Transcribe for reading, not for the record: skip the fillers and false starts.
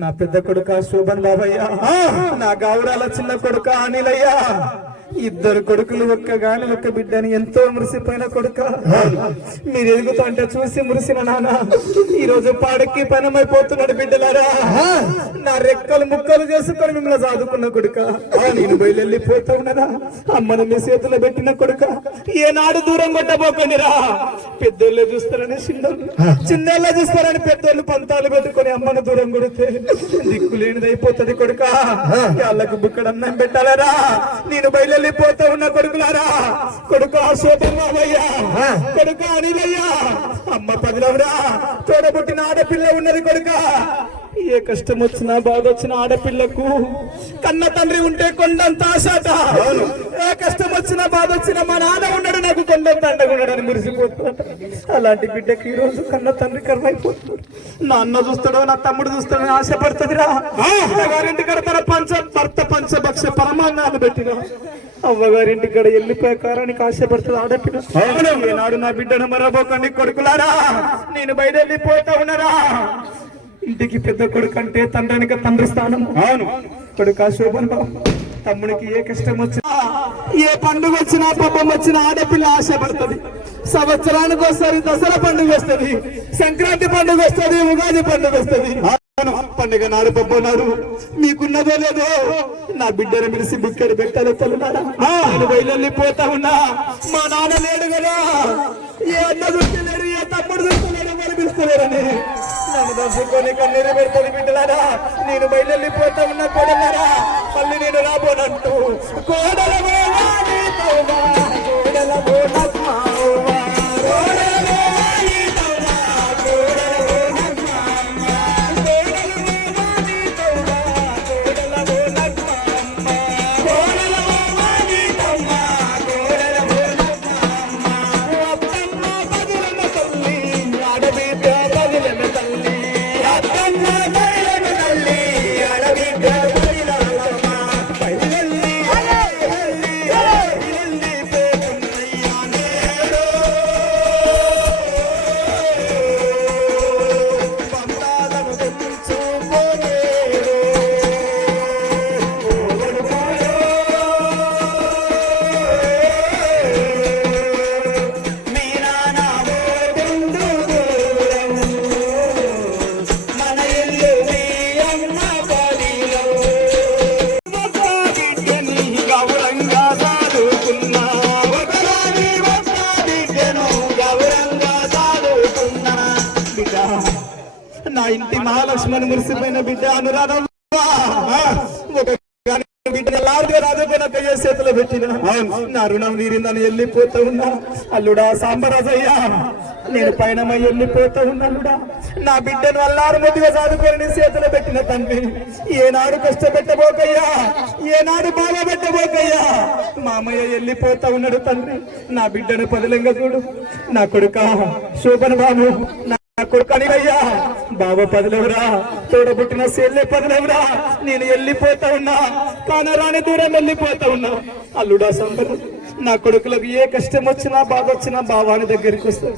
నా పెద్ద కొడుక శోభన్ బాబయ్య, నా గౌరాల చిన్న కొడుక అనిలయ్య, ఇద్దరు కొడుకులు ఒక్క బిడ్డని ఎంతో మురిసిపోయిన కొడుక. మీరు ఎదుగుతుంటే చూసి మురిసిన నాన్న ఈ రోజు పాడకి పనమైపోతున్నాడు బిడ్డలారా. నా రెక్కలు ముక్కలు చేసుకొని మిమ్మల్ని సాదుకున్న కొడుక. నేను బయలుపోతా ఉన్నదా అమ్మను మీ చేతిలో పెట్టిన కొడుక. ఏనాడు దూరం కొట్టబోకండిరా. పెద్దోళ్ళే చూస్తారని చిన్నోళ్ళే చూస్తారని పెద్దోళ్ళు పంతాలు పెట్టుకొని అమ్మను దూరం కొడితే దిక్కులేనిది అయిపోతుంది కొడుక. వాళ్ళకు బుక్కడన్నం పెట్టాలరా. నేను వెళ్ళిపోతా ఉన్న కొడుకులారా, కొడుకు శోభన్ బాబయ్య, కొడుకు అనిలయ్య, అమ్మ పదిలవరా, తోడబుట్టిన ఆడపిల్ల ఉన్నది కొడుక. ఏ కష్టం వచ్చినా బాధ వచ్చిన ఆడపిల్లకు కన్న తండ్రి ఉంటే కొండంత ఆశాట. ఏ కష్టం వచ్చినా బాధ వచ్చినా మా నాన్న ఉన్నాడు నాకు కొండంత అండగున్నాడని మురిసిపోతున్నాడు. అలాంటి బిడ్డకి ఈ రోజు కన్న తండ్రి కర్రైపోతున్నాడు. నా అన్న చూస్తాడో నా తమ్ముడు చూస్తాడో ఆశపడుతుందిరా. గారింటి కడ తన భర్త పంచభక్ష పరమాన్నాలు పెట్టిన అవ్వగారింటి కడ వెళ్ళిపోయే కారానికి ఆశపడుతుంది ఆడపిల్ల. ఏనాడు నా బిడ్డను మరబోకండి కొడుకులారా. నేను బయట వెళ్ళిపోతా ఉన్నారా. ఇంటికి పెద్ద కొడుకు అంటే తండ్రికి తండ్రి స్థానం. అవును కొడుక శోభన్ బాబు, తమ్ముడికి ఏ కష్టం వచ్చినా ఏ పండుగ వచ్చినా పబ్బం వచ్చినా ఆడపిల్ల ఆశపడుతుంది. సంవత్సరానికి ఒకసారి దసరా పండుగ వస్తుంది, సంక్రాంతి పండుగ వస్తుంది, ఉగాది పండుగ వస్తుంది. పండుగ నాడు పబ్బ నాడు మీకున్నదో లేదో నా బిడ్డను పిలిచి బుక్కడి పెట్టాలో తల్లున్నారా. నేను బయలుపోతా ఉన్నా. మా నాన్న లేడు కదా, ఏ అన్న చూస్తలేడు, ఏ తమ్ముడు చూస్తలేడు, మరి పిలుస్తలేరని నన్ను దర్శకొని కన్నీరు పెడతాను బిడ్డలారా. నేను బయలుపోతా ఉన్నా కోడలారా. మళ్ళీ నేను రాబోనంటూ కోడల నా ఇంటి మహాలక్ష్మణి మురిసిపోయిన బిడ్డ అనురాధ చేతిలో పెట్టిన నా రుణం తీరిందని వెళ్ళిపోతా ఉన్నా. అల్లుడా సాంబరాజయ్యా, నేను పైనమై వెళ్ళిపోతా ఉన్నానుడా. నా బిడ్డను అల్లారు ముద్దుగా చదువుకొని నీ చేతిలో పెట్టిన తండ్రి ఏనాడు కష్టపెట్టబోకయ్యా, ఏనాడు బాధ పెట్టబోకయ్యా. మామయ్య వెళ్ళిపోతా ఉన్నాడు తండ్రి. నా బిడ్డను పదిలంగా చూడు. నా కొడుక శోభన్ బాబు, నా కొడుకు అనిలయ్యా, బాబా పదిలేవురా, తోడబుట్టిన సేల్లే పదిలేవురా. నేను వెళ్ళిపోతా ఉన్నా, కానరాని దూరం వెళ్ళిపోతా ఉన్నా. అల్లుడా సంబరం, నా కొడుకులకు ఏ కష్టం వచ్చినా బాధ వచ్చినా బావాని దగ్గరికి వస్తా.